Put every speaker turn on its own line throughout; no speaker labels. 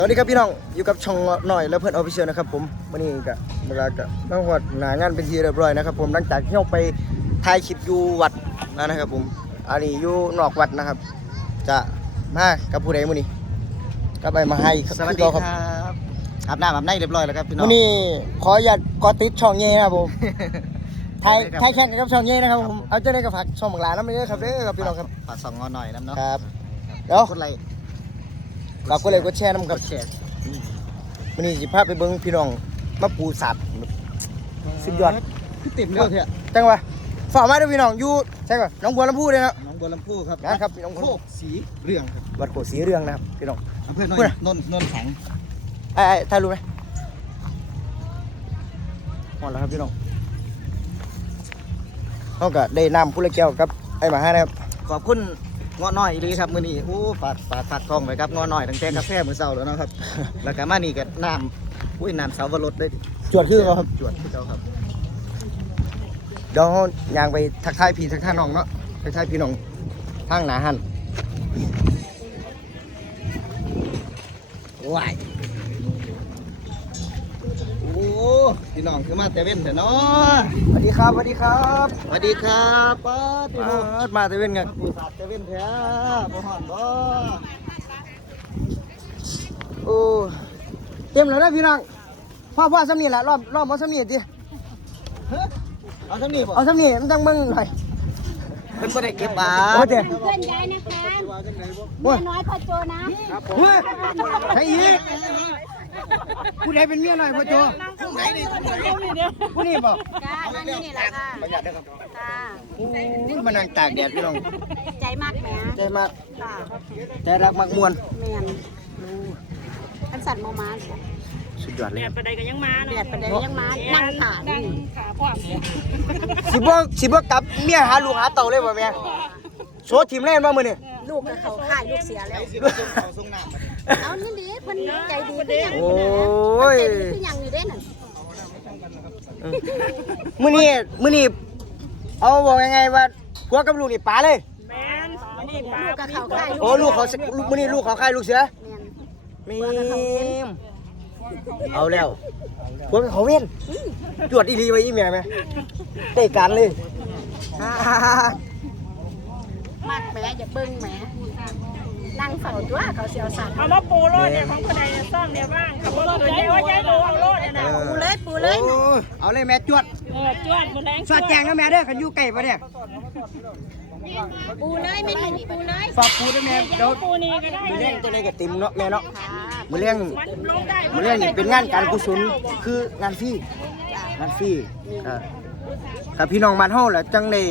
สวัสดีครับพี่น้องอยู่กับช่องหน่อยและเพื่อนออฟฟิเชียลนะครับผมวันนี้ก็เวลาก็มาหอดหนางานเป็นทีเรียบร้อยนะครับผมหลังจากที่เราไปถ่ายคลิปอยู่วัดนะครับผมอันนี้อยู่นอกวัดนะครับจะมากับผู้ใดมื้อนี้ก็ไปมาให้
สวัสดีครับอาบน้ำอาบในเรียบร้อยแล้วครับพี่น้อง
มื้อนี้ขออย่ากอติดช่องเย่นะครับผมถ่ายแข่งกับช่องเย่นะครับผมเอาเจ้าได้กับฝากช่องบังลาน้ำเด้อครับเด้อครับพี่น้องครับ
ฝากส่องงอหน่อยน้ำเนาะ
ครับเดี๋ยว
กดไลค์
ฝากกดไลค์กดแชร์น้ำครับ
แชร์
วันนี้สิพาไปเบิ่งพี่น้องมาปูสัตว์สุดยอด
คือเต็มเลยเถอะ
จังหวะฝากมาด้วยพี่น้องอยู่ใช่ป่ะน้องบัวลำพูเลยนะ
น้องบัวลำพูครับ
นะครับพี่น้อง
โคกสีเรื่องครับ
วัดโขสีเรืองนะครับพี่น้อง
อำเภอหน่อ
พูด
ย
นะ
นนท์สัง
ไอ้ถ่ายรูปไหมหมดแล้วครับพี่น้องเขาก็ได้นำผู้ละแก้วกับไอ้หมานะครับ
ขอบคุณงอหน่อยดีครับมื้อนี้โอ้ฝากทองไว้ครับงอหน่อยตั้งแต่กาแฟมื้อเช้าแล้วนะครับ แล้วก็มานี่ก็น้ำอุ้ยน้ำเสาวรสเลย
จวดคือเขาครับ
จวดคือเขาครับ
เดี๋ยวเราย่างไปทักทายพี่ทักทายน้องเนาะทักทายพี่น้องทางหนาหัน
ว้ายโอ้พี่น้องคือมาแต่เว้นเถอะเนาะ
สวัสดีครับสวัสดีครับ
สวัสดีครับป้าพี่น้อง
มาเตเว่นกัน
ปูสัตว์แต่เว้นแท้บ่ฮ้อนบ่
โอ้เต็มแล้วนะพี่น้องพ่อซ้ำนี่แหละรอบมาซ้ำนี่ดิ
เอาทั้งนี้บ่
เอาซ้ำนี่มันต้องเบิ่งหน่อย
เพิ่นบ่ได้เก็บปลา
โอ้เจ๊
เพื่อนยายนะคะ
ว่าจังไดบ่
เมียน้อยพอโจนะ
เฮ้ยใครอีกผู้ใดเป็นเมียหน่อยพ่อโจผู้นี้บอก
จ้านั่นนี่แหละค่ะ
ประหยัดนะครับ
ค่ะ
โอ้ยมานั่งตากแดดพี่น้อง
ใจมากแหม
ใจมาก
ค่ะ
ใจรักมักมวน
แมนอันสัตว์โมมา
สุดยอดเลย
เดียดประเดี๋ยวยังมานั่งขานั่งขาพร้อม
สิบ่กลับเมียหาลูกหาเต่าเลยบ่แม่โซทีมเล่นมามื้อนี้
ลูกกับเขาข่ายลูกเสียแล้ว
สิบ่ส่งเขาส่งน้ำ
เอานี่ดิเพิ่นใจดีคือยัง
โอ้ย
ใจดีคือยังอยู่เด้น่ะ
มื้อนี้เอาบอกยังไงว่าพวกกับลูกนี่ป๋าเลย
ลูกกับเขาข่าย
โอ้ลูกเขามื้อนี้ลูกเขาใครลูกเสือ
แมน
มีมเอาแล้วพวกเขาเว้นจวดอีหลีไว้อีแม่แม่ได้การเลย
มากแหมอย่าเบิ่งแหมนั่งเฝ้าตัวเขาเสียวสัตว์
เอามาปูโลดเนี่ยของคนใดเนี่ยซ่อมเนี่ยบ้างขับรถเลยว่าย้ายปูเอาโลดเนี่ยนะ
ปูเลยปูเลย
โอ้เอาเลยแม่จวด
จวดมันแรง
สอดแจงนะแม่เด้อขันอยู่ไก่ปะเนี่ย
ปูเลยไม่หนีปูเลย
ฝากปูด้วยแม่เดี๋ยว
ปูนี่ก็ได้
มือเลี้ยงตัวนี้กับติมเนาะแม่เนาะ
ค่ะ
มือเลี้ยง
ลงได้
มือเลี้ยงนี่เป็นงานการกุศลคืองานฟรีงานฟรีถ้าพี่น้องบ้านเฮาแหละจังได้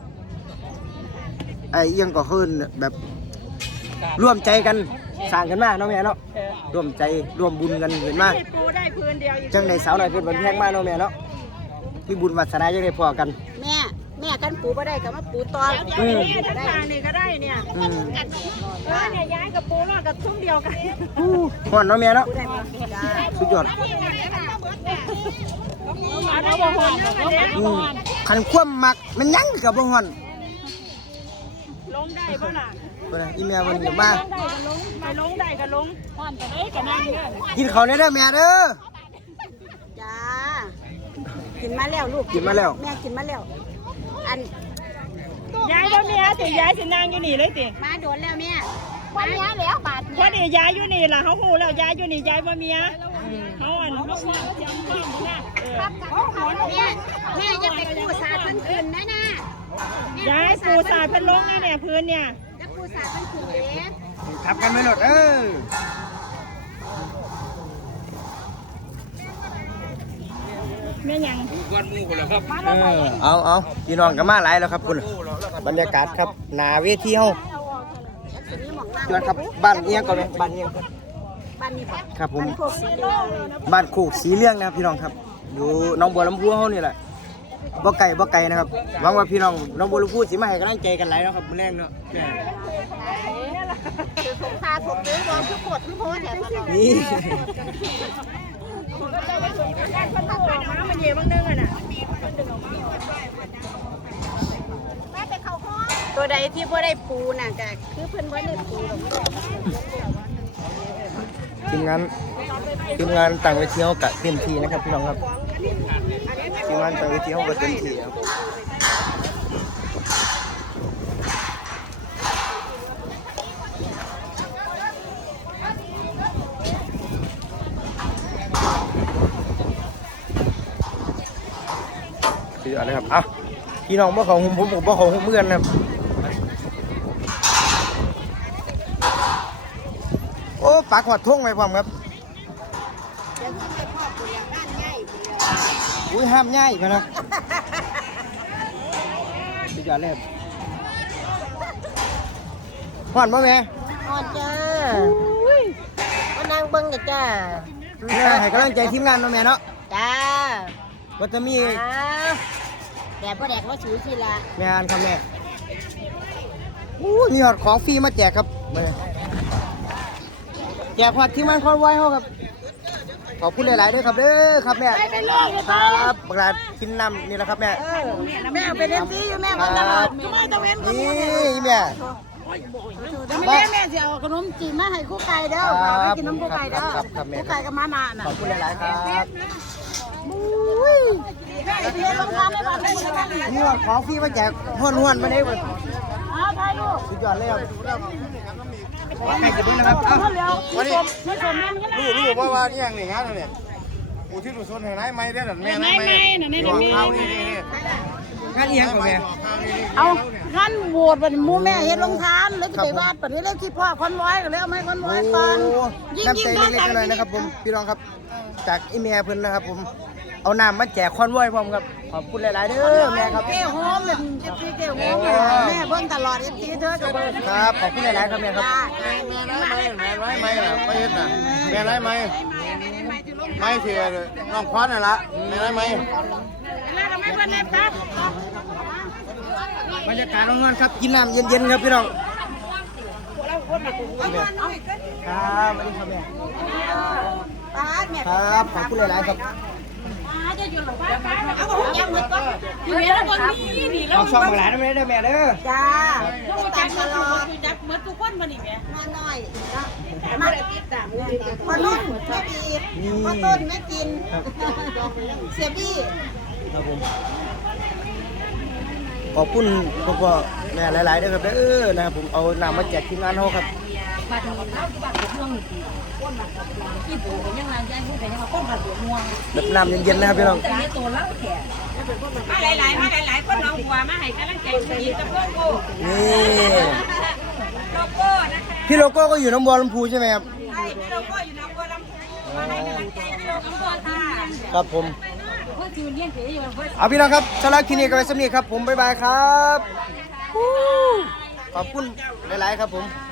ไอ้เอียงก็ขึ้นแบบร่วมใจกันสร้างกันมาเนาะแม่เนาะร่วมใจร่วมบุญกันเห็นมา
ปูได้พื้นเดียวอยู่
จังได้สาวหน่อยเพิ่นบันแพงมาเนาะแม่เนาะมีบุญวาสนาจังได้พอกัน
แม่กันปูบ่ได้ก็มาปูตอน
นี่ทั้งทางนี่ก็ได้เนี่ย
อืม
เนี่ยย้ายกับปูรอดกับทุ่มเดียวกัน
ฮ้อนเนาะแม่เนาะ
ปูได้บ่จ้า
สุดยอด
เอาบ่หอนเนี่ย
คันความมักมันยังกับบ่ฮ้อน
ลงได้ป่ะน่ะ
เพิ่นน่ะอีแม่เพิ่นเดี๋ยวมา
ลงได้ก็ลงหอนก็ได้ก็นั่งเนี่ย
กินข้าวแน่เด้อแม่เด้อ
จ้ากินมาแล้วลูก
กินมาแล้ว
แม่กินมาแล้วอัน
ย้ายบ่เมียติย้ายสินางอยู่นี่เลยติ
มาโดนแล้วแม่วันนี้แล้วบาด
พอดีย้ายอยู่นี่ล่ะเขาฮู้แล้วย้ายอยู่นี่ย้ายบ่เมียเขาอันเขาว่าจำบ้านนะ
แม่จะไปปูสาดเพิ่นขึ้นนะน่ะ
ย้ายปูสาดเป็นลงนะเนี่ยพื้นเนี่ย
จะปูสาดเพิ่นขึ้นเด้
ทับกันไม่หลด
แม่ยัง
เอาพี่น้องก็มาหลายแล้วครับคุณบรรยากาศครับหน้าเวทีเฮา
นี่หมอง
จวดครับบ้านเอียงก่อนไหมบ้านเอียงก่อน
บ้านนี้ค่ะ
ครับผม
บ้านโคกสีเหลือง
บ้านโคกสีเรื่องนะครับพี่น้องครับอยู่หน้องบัวลำพูเฮานี่แหละบ่ไกลนะครับหวังว่าพี่น้องหน้องบัวลำพูสิมาให้กำลังใจกันหลายเนาะครับมื้อแรงเนาะ
คือสงครามผมเลยบอกคือปวดคือโพสแถม
นี่
คนตัวออกมามันเย่บางนึงอ่ะน่ะ
ตัวใดที่บ่ได้ปูน่ะก็คือเพิ่นบ่ได้ปูหรอก
ทีทีมงานต่างเวทีเขากะเต็มที่นะครับพี่น้องครับทีมงานต่างเวทีเขาก็เต็มที่ครับคืออะไรครับอ่ะพี่น้องบ่ของผมบ่ของเพื่อนครับโอ้ปากหอดท่วงไปพร้อมครับอุ้ยห้ามง่ายกันนะสุดยอดเลยหอนบ่แม่
อ๋อจ้ามานั่งเบิ่งกันจ้า
ให้กำลังใจทีมงานเนาะแม่เนาะ
จ้า
ว่าจะมี
แดดพ่อแดดว่าสูสิละ
แม่อันครับแม่อู้มีหอดของฟรีมาแจกครับแม่แจกหอดทีมงานคอนไว้เขาครับขอบคุณหลายๆด้วยครับเด้อครับแม่ครับบักลากินน้ำนี่แหละครับแม่
แม่เป็นเอ็มซีอยู่แม่มาตลอดก็ไม่ต้องเว้น
นี่แม่
แม่จะเอาขนมจีนมาให้คู่ไก่เด้อพาไปกินน้ำคู่ไก่เด้อคู่ไก่กับมานาน่ะ
ขอบคุณหลายๆครับ
แม่เรียนรองเท้าไม่บอกเลย
นี่หอดของฟรีมาแจกห้วนๆมาได้หมด
อ้าวถ่ายรูป
สุดยอดเลยครับใครจะดูนะครับ
วันนี้ไม่สมแม่ก็ได้
รู้ว่านี่ยังนี่งานเนี่ยกูที่ดูโซนไหนไม่ได้หรอแม่ไม่ข้าวนี่
งานเอียงก่อนแม่
เอาขั้นโหวตเป็นมูแม่เฮ็ดรองเท้าแล้วจะไปวาดปัดนี้แล้วคิดพ่อคอนไว้ก็แล้วไม่คอนไว้ก่อนยิ่ง
น้ำ
ยิ่
ใจ
ง
เล็กๆน้อยๆนะครับผมพี่น้องครับจากอีเมียเพิ่นนะครับผมเอาน้ำมาแจกคอนวอยพร้อมครับขอบคุณหลายๆเด้อแม่ครับ
เจ้าโฮมเป็นเอฟซีเจ้าโฮมแม่เบิ่งตลอดเอฟซีเธอกับเบิ่ง
ครับขอบคุณหลายๆครับแม่ครับ
แม่ไรไม่น่ะไม่เห็นน่ะแม่ไรไม่ไม่เสียน้องควันน่ะละแม่ไรไม่
บรรยากาศร้อนๆครับกินน้ำเย็นๆครับพี่น้องครับสวัสดีครับแม่ครับขอบคุณหลายๆครับเอาช่องมาหลายน้ำเลยเด้อแม่เด้อ
จ้าตามตลอดจักเหมือนทุกคนมานี่แม่มาหน่อยมาพอนุ่นแม่ปีพอต้นแม่กินเสียบี้
ครับผมขอบคุณพ่อแม่หลายๆเด้อครับเด้อนะครับผมเอาน้ำมาแจกทีมงานเขาครับแบบน้ำเย็นๆนะครับพี่น้อง
มาหลายคนน้องบัวมาให้กำลังใจสีกับโลโก้
นี่
โลโก้นะคะ
พี่โลโก้ก็อยู่น้ำบัวลำพูใช่ไหมครับ
ใช่พี่โลโก้อยู่น้องบัวลำพูมาให้กำลังใจพี่โลโก้ค่ะ
ครับผม
เพื่อทีมเลี้ยงเก๋อยู่เพื่อ
เอาพี่น้องครับสำหรับคลินิกกับไอ้สำนีครับผมบ๊ายบายครับขอบคุณหลายๆครับผม